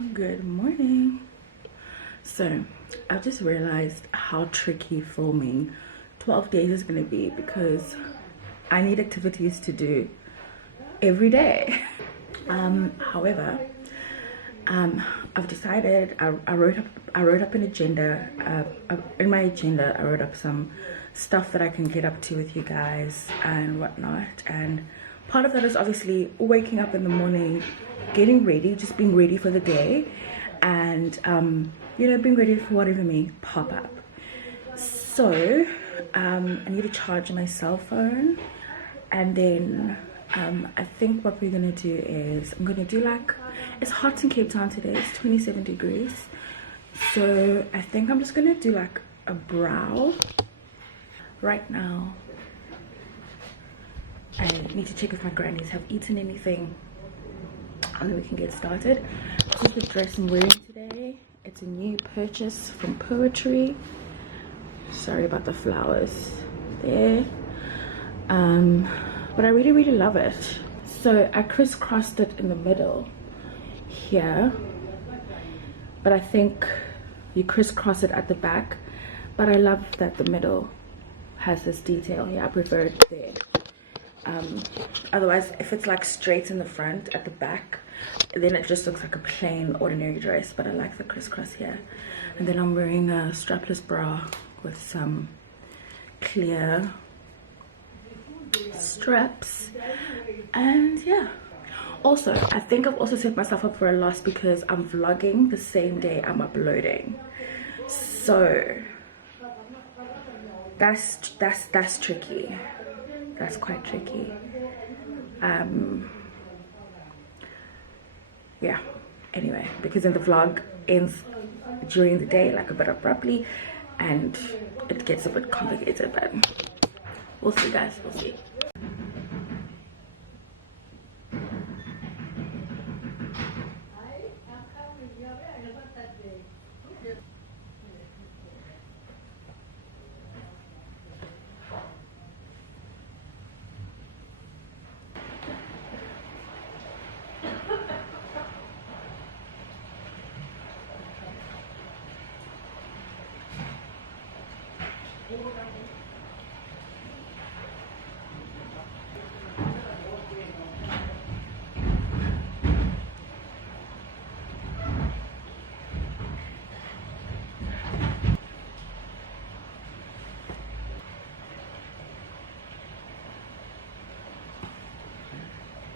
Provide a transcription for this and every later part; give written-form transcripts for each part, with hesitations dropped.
Good morning. So I've just realized how tricky filming 12 days is going to be because I need activities to do every day. However, I've decided I wrote up an agenda. In my agenda I wrote up some stuff that I can get up to with you guys and whatnot, and part of that is obviously waking up in the morning, getting ready, just being ready for the day, and you know, being ready for whatever may pop up. So I need to charge my cell phone, and then I think what we're gonna do is I'm gonna do, like, it's hot in Cape Town today, it's 27 degrees, so I think I'm just gonna do like a brow right now. I need to check if my grannies have eaten anything, and then we can get started. This is the dress I'm wearing today. It's a new purchase from Poetry. Sorry about the flowers there, but I really love it. So I crisscrossed it in the middle here, but I think you crisscross it at the back, but I love that the middle has this detail here. I prefer it there. Otherwise, if it's like straight in the front at the back, then it just looks like a plain ordinary dress, but I like the crisscross here. And then I'm wearing a strapless bra with some clear straps, and yeah. Also, I think I've also set myself up for a loss because I'm vlogging the same day I'm uploading, so that's tricky. That's quite tricky. Yeah, anyway, because then the vlog ends during the day, like a bit abruptly, and it gets a bit complicated, but we'll see, guys, we'll see.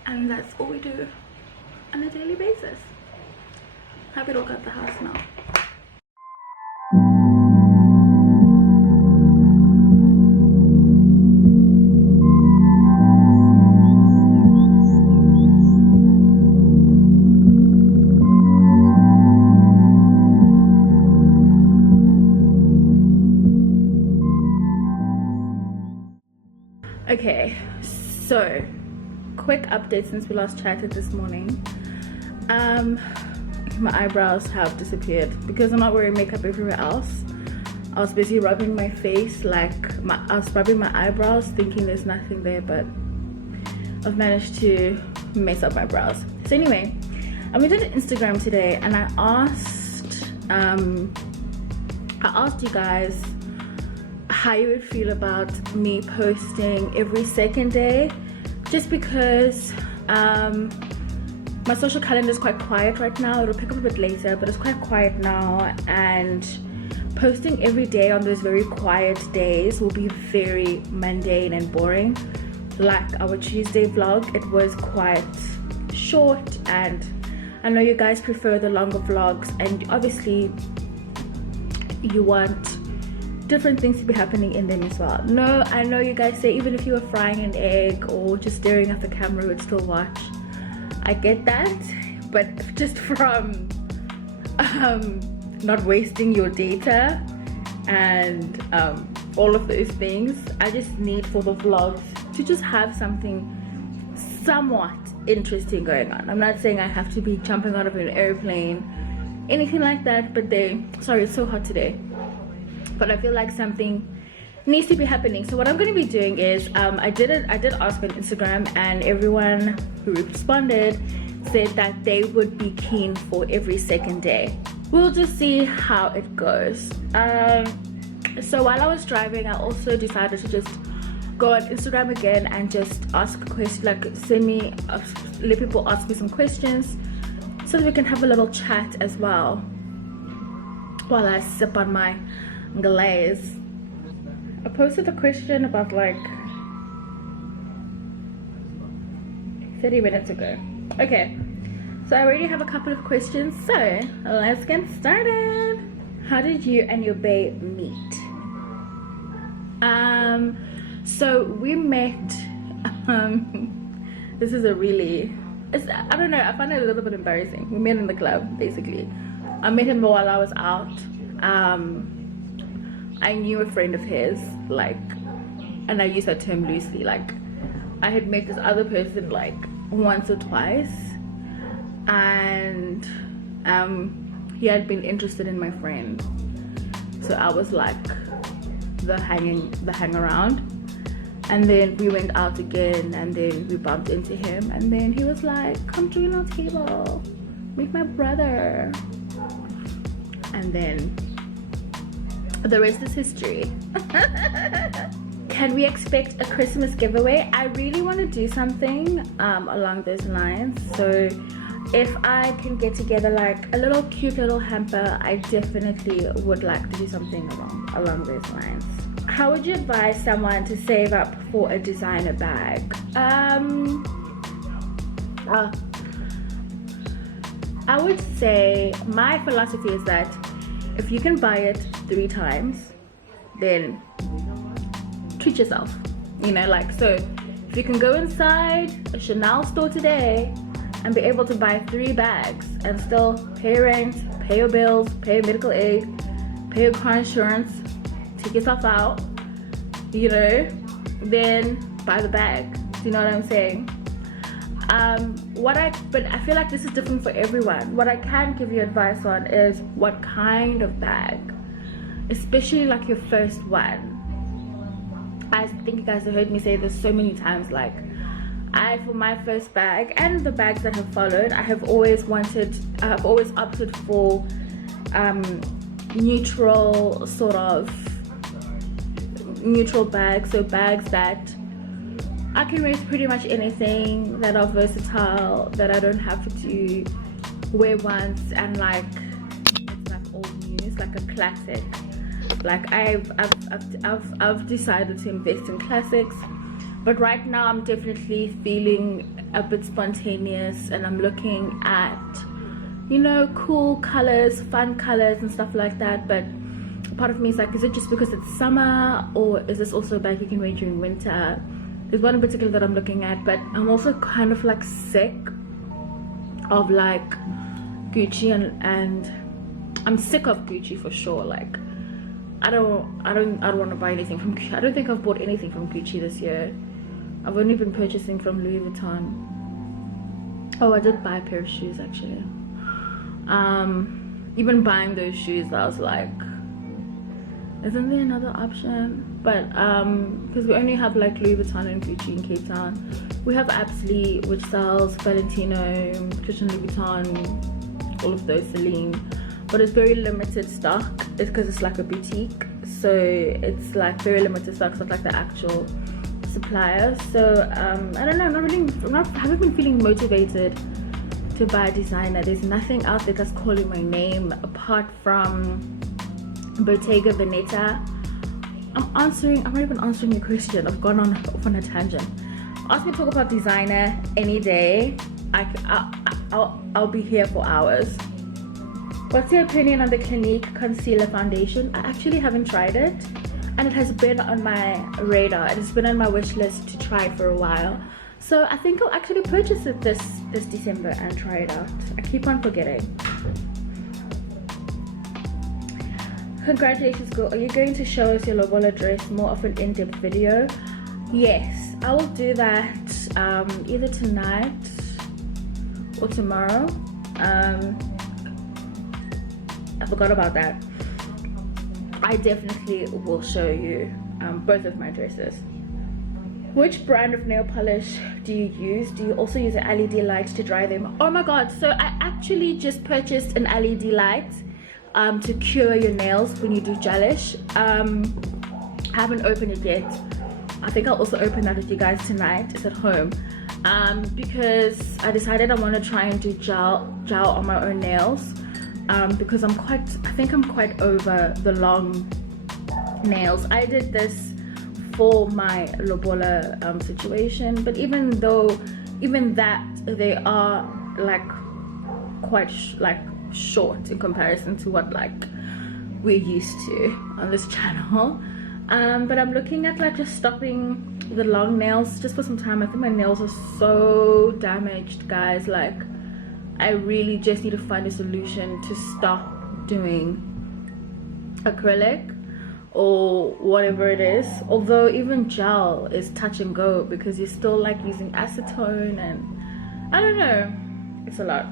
And that's all we do on a daily basis. Happy to look at the house now. Okay, so quick update since we last chatted this morning. My eyebrows have disappeared because I'm not wearing makeup everywhere else. I was busy rubbing my face, like I was rubbing my eyebrows thinking there's nothing there, but I've managed to mess up my brows. So anyway, I went to Instagram today and I asked you guys how you would feel about me posting every second day, just because my social calendar is quite quiet right now. It'll pick up a bit later, but it's quite quiet now, and posting every day on those very quiet days will be very mundane and boring. Like our Tuesday vlog, it was quite short, and I know you guys prefer the longer vlogs, and obviously you want different things to be happening in them as well. No, I know you guys say even if you were frying an egg or just staring at the camera you would still watch. I get that, but just from not wasting your data and all of those things, I just need for the vlogs to just have something somewhat interesting going on. I'm not saying I have to be jumping out of an airplane, anything like that, but sorry, it's so hot today, but I feel like something needs to be happening. So what I'm going to be doing is I did ask on Instagram, and everyone who responded said that they would be keen for every second day. We'll just see how it goes. So while I was driving, I also decided to just go on Instagram again and just ask questions, like let people ask me some questions so that we can have a little chat as well while I sip on my glaze. I posted a question about like 30 minutes ago. Okay, so I already have a couple of questions, so let's get started. How did you and your babe meet? So we met, this is a really, I don't know, I find it a little bit embarrassing. We met in the club, basically. I met him while I was out. I knew a friend of his, like, and I use that term loosely, like, I had met this other person like once or twice, and he had been interested in my friend, so I was like the hang around. And then we went out again, and then we bumped into him, and then he was like, come join our table, meet my brother. And then the rest is history. Can we expect a Christmas giveaway? I really want to do something along those lines. So if I can get together like a little cute little hamper, I definitely would like to do something along those lines. How would you advise someone to save up for a designer bag? I would say my philosophy is that if you can buy it 3 times, then treat yourself, you know, like, so if you can go inside a Chanel store today and be able to buy 3 bags and still pay your rent, pay your bills, pay your medical aid, pay your car insurance, take yourself out, you know, then buy the bag. Do you know what I'm saying? But I feel like this is different for everyone. What I can give you advice on is what kind of bag, especially like your first one. I think you guys have heard me say this so many times, like, for my first bag and the bags that have followed, I have always opted for neutral bags, so bags that I can wear pretty much anything, that are versatile, that I don't have to wear once and like it's like old news, like a classic. Like I've decided to invest in classics, but right now I'm definitely feeling a bit spontaneous, and I'm looking at, you know, cool colors, fun colors and stuff like that. But part of me is like, is it just because it's summer, or is this also a bag you can wear during winter? There's one in particular that I'm looking at, but I'm also kind of like sick of like Gucci, and I'm sick of Gucci for sure. Like I don't want to buy anything from Gucci. I don't think I've bought anything from Gucci this year. I've only been purchasing from Louis Vuitton. Oh, I did buy a pair of shoes actually. Even buying those shoes, I was like, isn't there another option? But because we only have like Louis Vuitton and Gucci in Cape Town. We have Absolutely, which sells Valentino, Christian Louis Vuitton, all of those, Celine, but it's very limited stock. It's because it's like a boutique, so it's like very limited stock. It's not like the actual supplier. So I don't know, I haven't been feeling motivated to buy a designer. There's nothing out there that's calling my name apart from Bottega Veneta. I'm not even answering your question. I've gone off on a tangent. Ask me to talk about designer any day. I'll be here for hours. What's your opinion on the Clinique concealer foundation? I actually haven't tried it, and it has been on my radar. It has been on my wish list to try for a while. So I think I'll actually purchase it this December and try it out. I keep on forgetting. Congratulations, girl. Are you going to show us your Lobola dress more of an in-depth video? Yes, I will do that either tonight or tomorrow. I forgot about that. I definitely will show you both of my dresses. Which brand of nail polish do you use? Do you also use an LED light to dry them? Oh my god, so I actually just purchased an LED light to cure your nails when you do gelish. I haven't opened it yet. I think I'll also open that with you guys tonight. It's at home. Because I decided I want to try and do gel on my own nails. Because I think I'm quite over the long nails. I did this for my lobola situation, but even that they are like quite short in comparison to what like we're used to on this channel. But I'm looking at like just stopping the long nails just for some time. I think my nails are so damaged, guys. Like I really just need to find a solution to stop doing acrylic or whatever it is. Although even gel is touch and go because you're still like using acetone, and I don't know, it's a lot.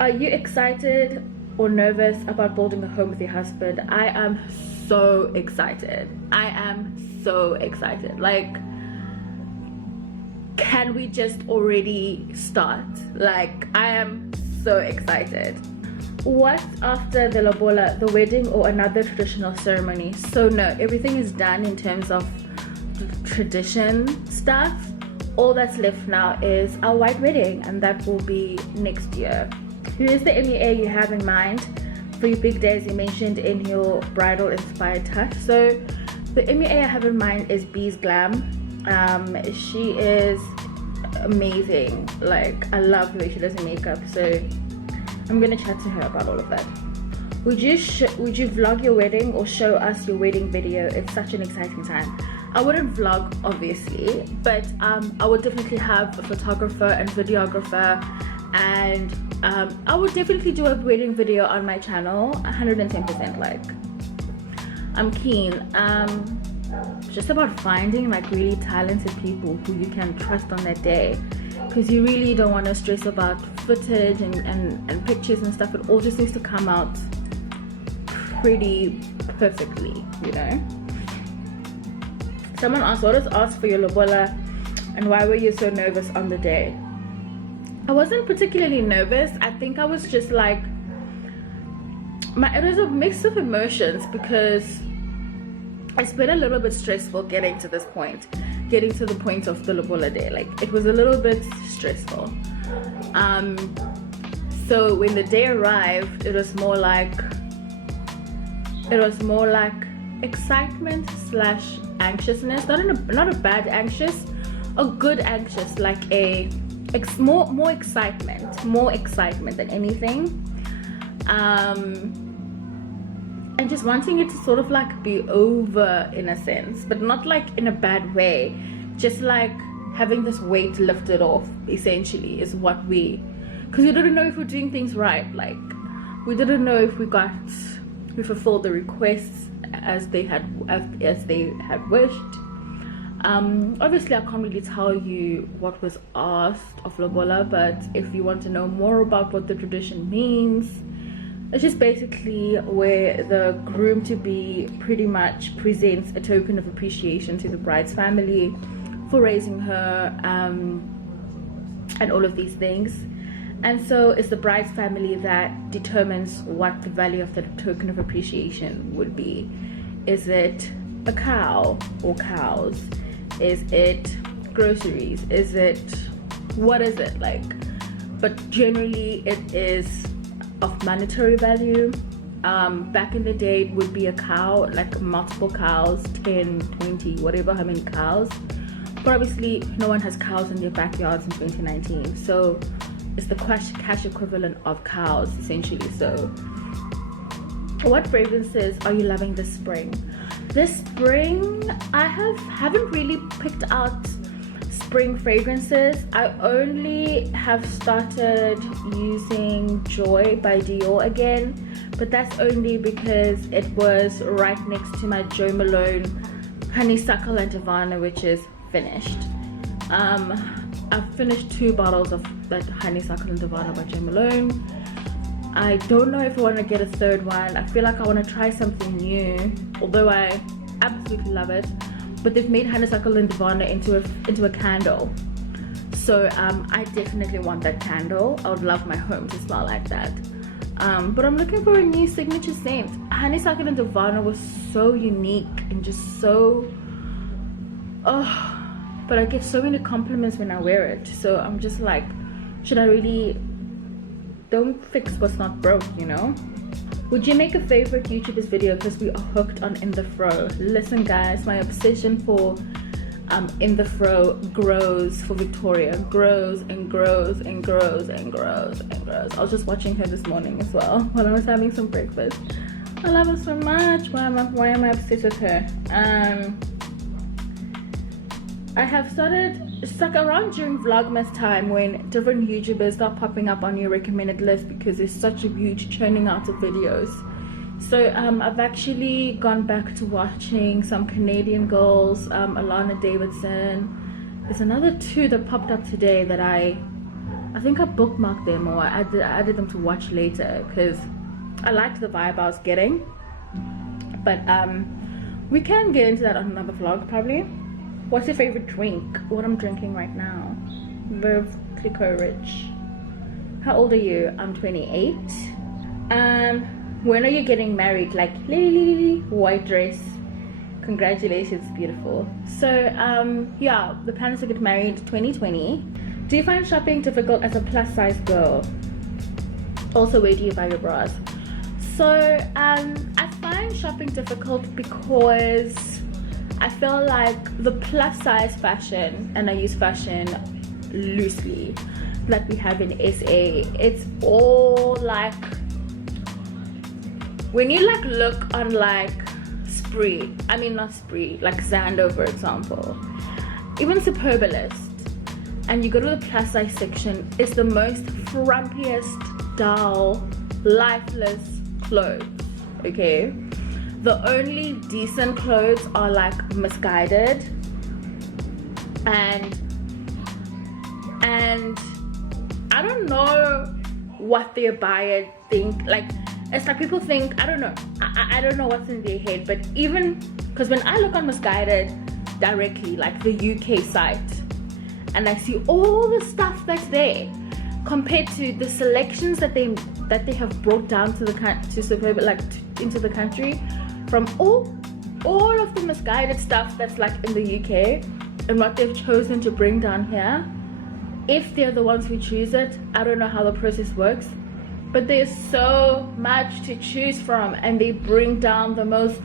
Are you excited or nervous about building a home with your husband? I am so excited. I am so excited. Like, can we just already start? Like, I am so excited. What after the lobola, the wedding or another traditional ceremony? So no, everything is done in terms of the tradition stuff. All that's left now is our white wedding, and that will be next year. Who is the MEA you have in mind for your big days you mentioned in your bridal inspired touch? So the MEA I have in mind is Bees Glam. She is amazing. Like, I love the way she does her makeup, so I'm gonna chat to her about all of that. Would you vlog your wedding or show us your wedding video? It's such an exciting time. I wouldn't vlog obviously, but I would definitely have a photographer and videographer, and I would definitely do a wedding video on my channel, 110%. Like, I'm keen. Just about finding like really talented people who you can trust on that day, because you really don't want to stress about footage and pictures and stuff. It all just needs to come out pretty perfectly, you know. Someone asked, what was asked for your lobola and why were you so nervous on the day? I wasn't particularly nervous. I think I was just like, it was a mix of emotions, because it's been a little bit stressful getting to the point of the lobola day. Like, it was a little bit stressful. So when the day arrived, it was more like excitement slash anxiousness. Not a bad anxious, a good anxious, like more excitement than anything. And just wanting it to sort of like be over in a sense, but not like in a bad way. Just like having this weight lifted off, essentially, is what because we didn't know if we're doing things right. Like, we didn't know if we fulfilled the requests as they had wished. Obviously I can't really tell you what was asked of lobola, but if you want to know more about what the tradition means, it's just basically where the groom-to-be pretty much presents a token of appreciation to the bride's family for raising her, and all of these things. And so it's the bride's family that determines what the value of the token of appreciation would be. Is it a cow or cows? Is it groceries? What is it like? But generally it is of monetary value. Back in the day it would be a cow, like multiple cows, 10, 20, whatever, how many cows. But obviously no one has cows in their backyards in 2019, so it's the cash equivalent of cows essentially. So what fragrances are you loving this spring? This spring I haven't really picked out spring fragrances. I only have started using Joy by Dior again, but that's only because it was right next to my Jo Malone Honeysuckle and Havana, which is finished. I've finished 2 bottles of that Honeysuckle and Havana by Jo Malone. I don't know if I want to get a 3rd one. I feel like I want to try something new, although I absolutely love it. but they've made honeysuckle and divana into a candle. So I definitely want that candle. I would love my home to smell like that. But I'm looking for a new signature scent. Honeysuckle and divana was so unique and just so, but I get so many compliments when I wear it. So I'm just like, should I really? Don't fix what's not broke, you know? Would you make a favorite YouTuber's video because we are hooked on In the Fro? Listen guys, my obsession for In the Fro grows for Victoria. Grows and grows and grows and grows and grows. I was just watching her this morning as well while I was having some breakfast. I love her so much. Why am I obsessed with her? I have started, it's like around during Vlogmas time when different YouTubers start popping up on your recommended list because there's such a huge churning out of videos. So I've actually gone back to watching some Canadian girls, Alana Davidson. There's another two that popped up today that I think I bookmarked them, or I added them to watch later because I liked the vibe I was getting. But we can get into that on another vlog probably. What's your favorite drink? What I'm drinking right now. Verve Clicquot Rich. How old are you? I'm 28. When are you getting married? Like, lily, white dress. Congratulations, beautiful. So, yeah, the plan is to get married 2020. Do you find shopping difficult as a plus size girl? Also, where do you buy your bras? So, I find shopping difficult because I feel like the plus size fashion, and I use fashion loosely, like we have in SA, it's all like, when you like look on like Spree, I mean not Spree, like Zando for example, even Superbalist, and you go to the plus size section, it's the most frumpiest, dull, lifeless clothes, okay? The only decent clothes are like Misguided and I don't know what their buyer think. Like, it's like people think, I don't know, I don't know what's in their head, but even because when I look on Misguided directly, like the UK site, and I see all the stuff that's there compared to the selections that they have brought down to into the country, from all of the Misguided stuff that's like in the UK and what they've chosen to bring down here, if they're the ones who choose it, I don't know how the process works, but there's so much to choose from, and they bring down the most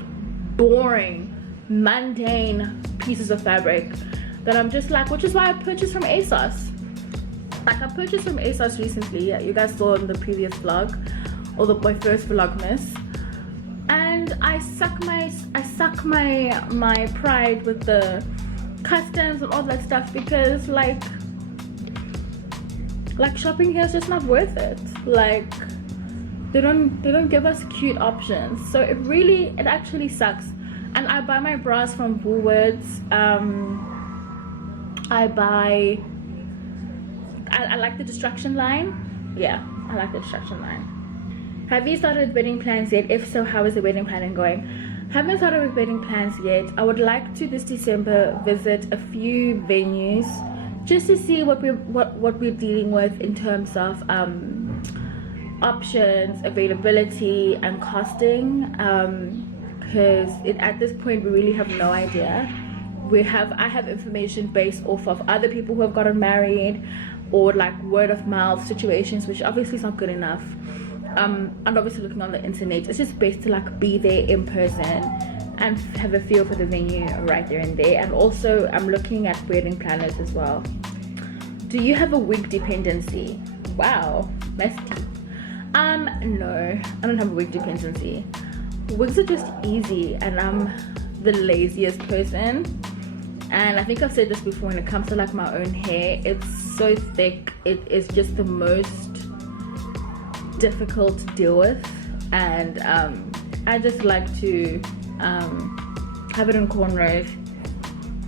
boring, mundane pieces of fabric that I'm just like, which is why I purchased from ASOS. Like, I purchased from ASOS recently. Yeah, you guys saw in the previous vlog, or my first vlogmas. And I suck my pride with the customs and all that stuff, because like shopping here is just not worth it. Like, they don't give us cute options, so it actually sucks. And I buy my bras from Woolworths. I like the Destruction line. Yeah, I like the Destruction line. Have you started wedding plans yet? If so, how is the wedding planning going? Haven't started with wedding plans yet. I would like to this December visit a few venues just to see what we're dealing with in terms of options, availability, and costing. Because at this point we really have no idea. I have information based off of other people who have gotten married, or like word of mouth situations, which obviously is not good enough. And obviously looking on the internet, it's just best to like be there in person and have a feel for the venue right there and there. And also I'm looking at wedding planners as well. Do you have a wig dependency? Wow, that's deep. No, I don't have a wig dependency. Wigs are just easy, and I'm the laziest person. And I think I've said this before, when it comes to like my own hair, it's so thick, it is just the most difficult to deal with. And I just like to have it in cornrows.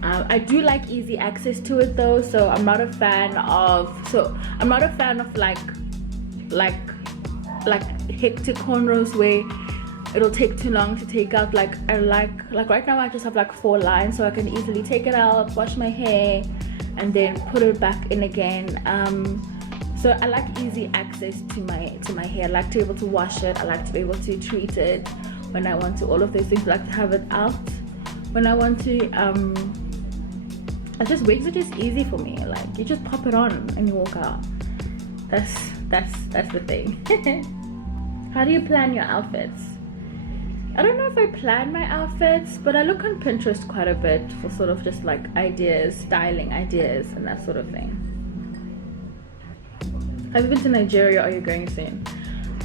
I do like easy access to it though, so I'm not a fan of like hectic cornrows where it'll take too long to take out. Like I like right now I just have like 4 lines, so I can easily take it out, wash my hair, and then put it back in again. So I like easy access to my hair. I like to be able to wash it. I like to be able to treat it when I want to. All of those things. I like to have it out when I want to. Wigs are just easy for me. Like you just pop it on and you walk out. That's the thing. How do you plan your outfits? I don't know if I plan my outfits, but I look on Pinterest quite a bit for sort of just like ideas, styling ideas, and that sort of thing. Have you been to Nigeria? Or are you going soon?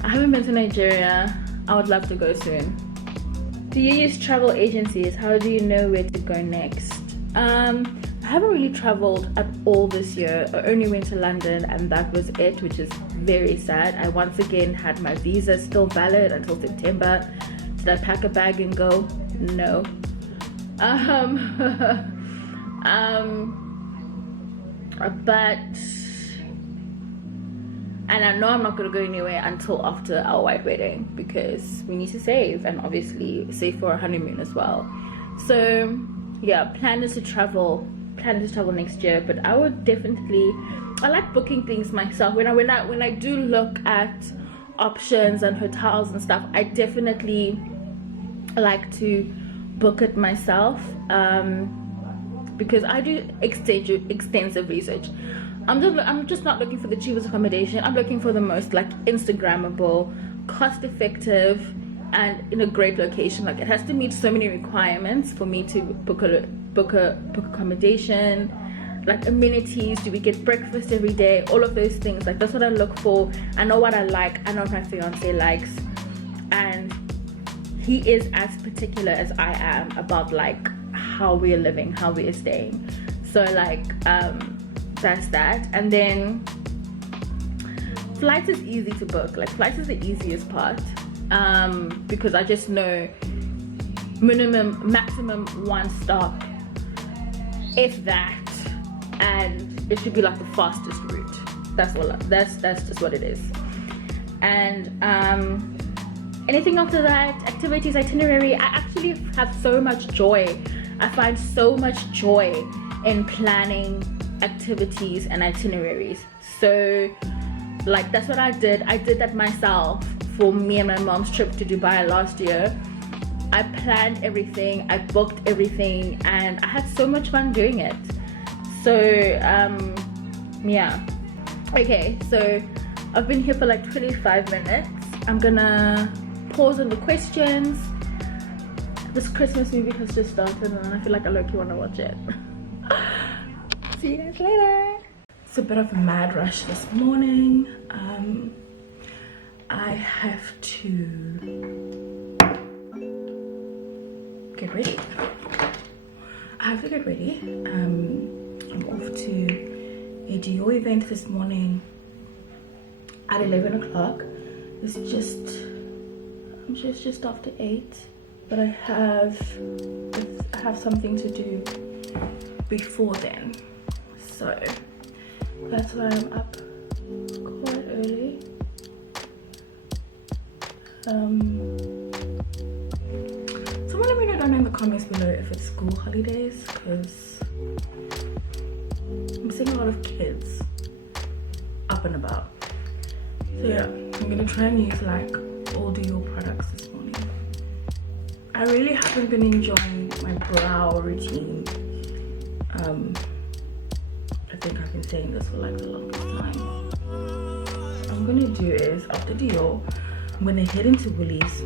I haven't been to Nigeria. I would love to go soon. Do you use travel agencies? How do you know where to go next? I haven't really traveled at all this year. I only went to London and that was it, which is very sad. I once again had my visa still valid until September. Did I pack a bag and go? No. And I know I'm not going to go anywhere until after our white wedding, because we need to save, and obviously save for a honeymoon as well. So yeah, plan is to travel next year. But I would definitely, I like booking things myself. When I do look at options and hotels and stuff, I definitely like to book it myself, because I do extensive research. I'm just not looking for the cheapest accommodation. I'm looking for the most like Instagrammable, cost effective, and in a great location. Like it has to meet so many requirements for me to book accommodation, like amenities. Do we get breakfast every day? All of those things. Like that's what I look for. I know what I like. I know what my fiance likes, and he is as particular as I am about like how we're living, how we're staying. So like that's that. And then flights is easy to book. Like flights is the easiest part, because I just know maximum 1 stop, if that, and it should be like the fastest route. That's just what it is. And anything after that, activities, itinerary, I actually have so much joy. I find so much joy in planning activities and itineraries. So like that's what I did that myself for me and my mom's trip to Dubai last year. I planned everything, I booked everything, and I had so much fun doing it. So yeah, okay, so I've been here for like 25 minutes. I'm gonna pause on the questions. This Christmas movie has just started and I feel like I low-key want to watch it. See you guys later. It's a bit of a mad rush this morning. I have to get ready. I'm off to a Dior event this morning at 11 o'clock. It's just after 8, but I have something to do before then, so that's why I'm up quite early. Someone let me know down in the comments below if it's school holidays, because I'm seeing a lot of kids up and about. So yeah, I'm gonna try and use like all Dior products this morning. I really haven't been enjoying my brow routine. I think I've been saying this for like the longest time. What I'm gonna do is, after Dior, I'm gonna head into Woolies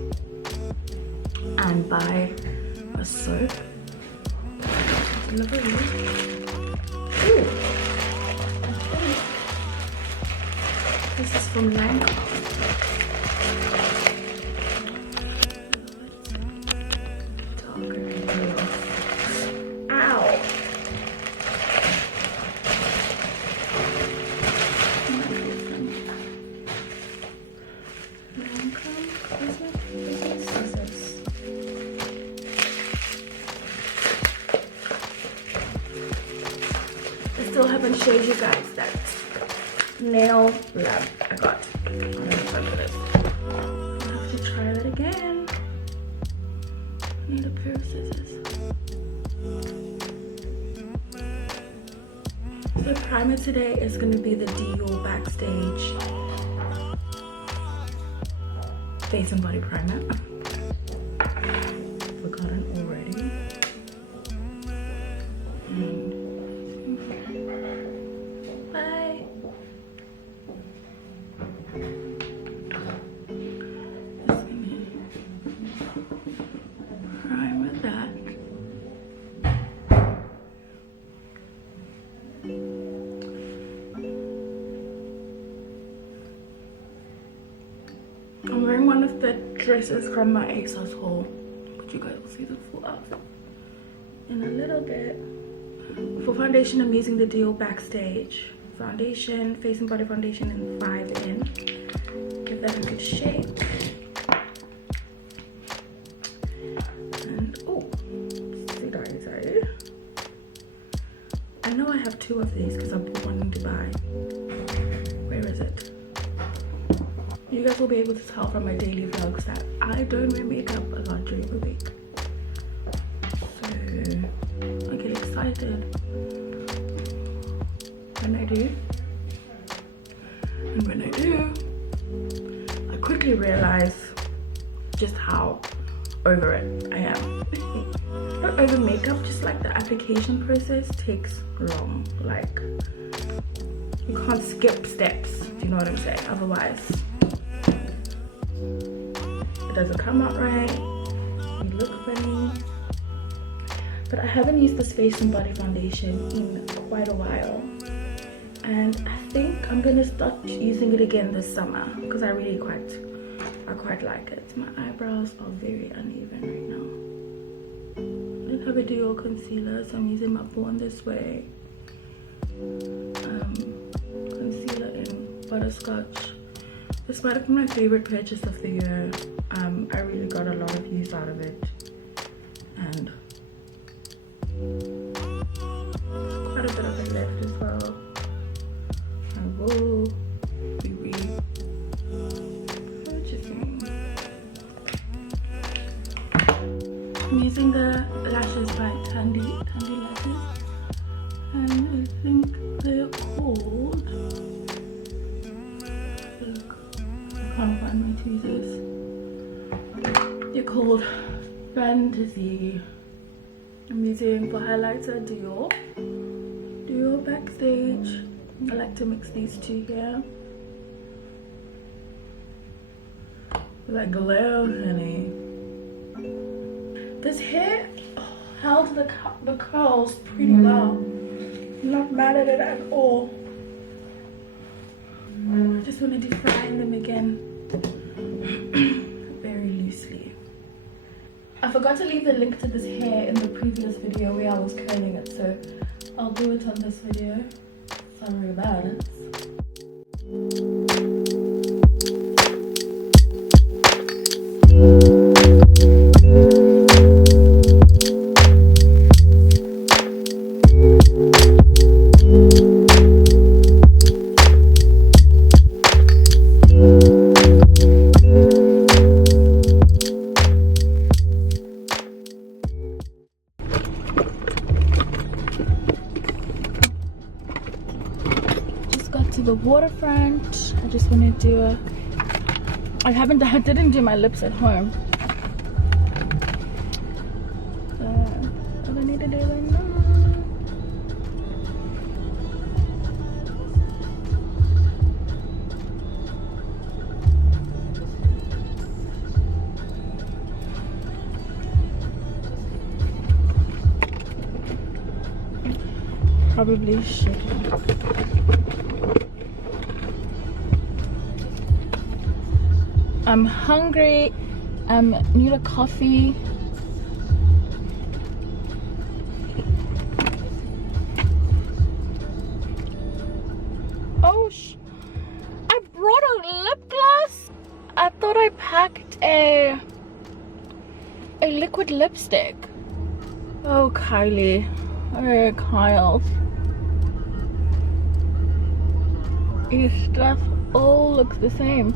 and buy a soap. Delivery. Ooh. This is from Lancome. Ow! I still haven't showed you guys that nail lab I got. I have to try that again. primer today is going to be the Dior Backstage Face and Body Primer. Forgotten already. Bye. Just gonna prime with that. I'm wearing one of the dresses from my ASOS haul, but you guys will see the full outfit in a little bit. For foundation, I'm using the Dior Backstage foundation, face and body foundation in 5N. Give that a good shake. And oh, sorry. I know I have 2 of these because I bought one in Dubai. Where is it? You guys will be able to tell from my daily vlogs that I don't wear makeup a lot during the week. So I get excited when I do. And when I do, I quickly realize just how over it I am. Not over makeup, just like the application process takes long. Like, you can't skip steps, do you know what I'm saying? Otherwise it doesn't come out right, you look funny. But I haven't used this face and body foundation in quite a while, and I think I'm gonna start using it again this summer because I quite like it. My eyebrows are very uneven right now. I don't have a Dior concealer, so I'm using my Born This Way concealer in Butterscotch. This might have been my favorite purchase of the year. I really got a lot of use out of it, and quite a bit of it left as well. I will be purchasing. I'm using the lashes by Tandy Lashes, and I think they're called, look, I can't find my tweezers. They're called Fantasy. I'm using for highlighter Dior Backstage. I like to mix these 2 here. That glow, honey. This hair held the curls pretty well. I'm not mad at it at all. I just want to define them again. Very loosely. I forgot to leave the link to this hair in the previous video where I was curling it, so I'll do it on this video. Sorry about it. The waterfront. I just want to do I didn't do my lips at home. What I need to do right now. Probably should. I'm hungry. Need a coffee. Oh, I brought a lip gloss. I thought I packed a liquid lipstick. Oh, Kylie. Oh, Kyle. Your stuff all looks the same.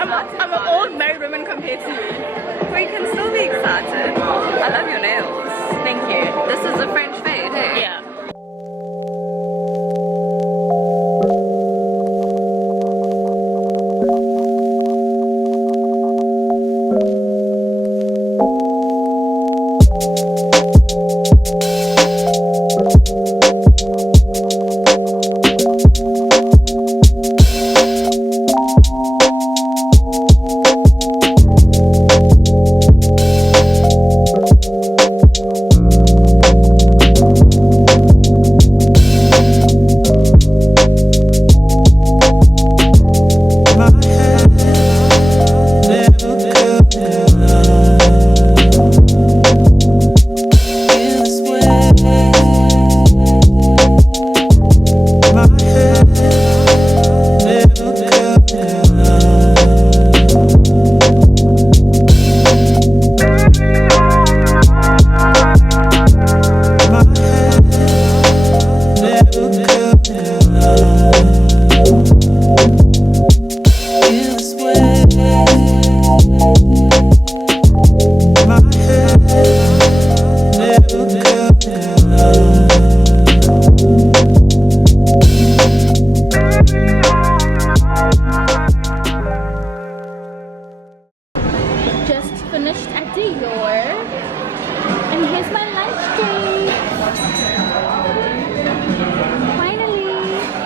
I'm an old married woman compared to you. We can still be excited. I love your nails. Thank you. This is a French fade, eh? Yeah. Just finished at Dior, and here's my lunch break.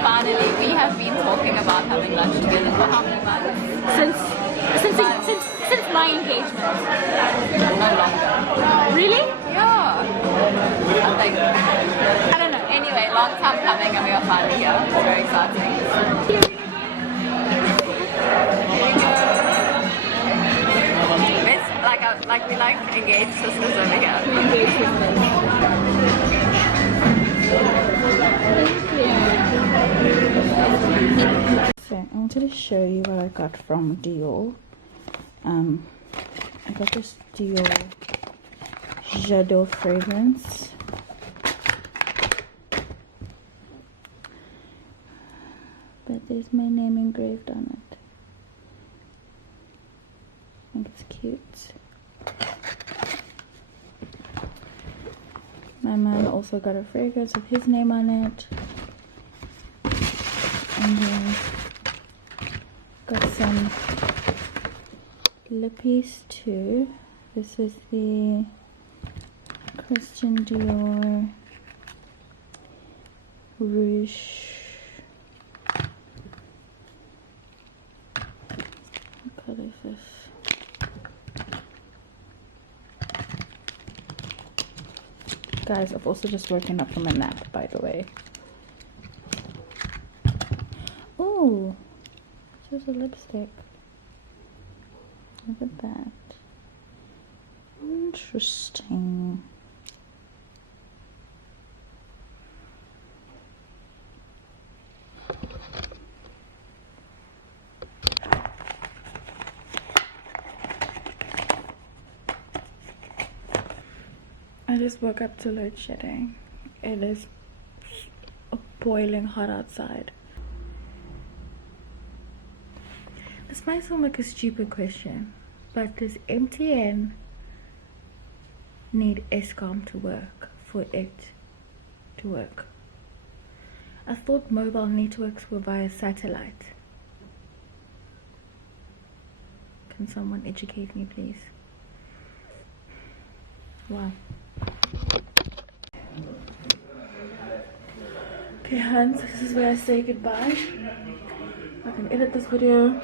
Finally, we have been talking about having lunch together for how many months? Since my engagement. No longer. Really? Yeah. I think. I don't know. Anyway, long time coming and we are finally here. It's very exciting. It's like we like engaged sisters over here. Engaged sisters. So I wanted to show you what I got from Dior. I got this Dior J'adore fragrance. But there's my name engraved on it. I think it's cute. My man also got a fragrance with his name on it. And then got some lippies too. This is the Christian Dior Rouge. What color is this? Guys, I've also just woken up from a nap, by the way. Oh, this is a lipstick. Look at that. Interesting. I just woke up to load shedding. It is boiling hot outside. This might sound like a stupid question, but does MTN need ESCOM to work for it to work? I thought mobile networks were via satellite. Can someone educate me, please? Wow. Okay, Hans, this is where I say goodbye. I can edit this video.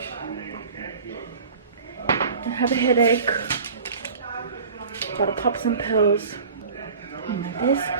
I have a headache. Gotta pop some pills on my desk.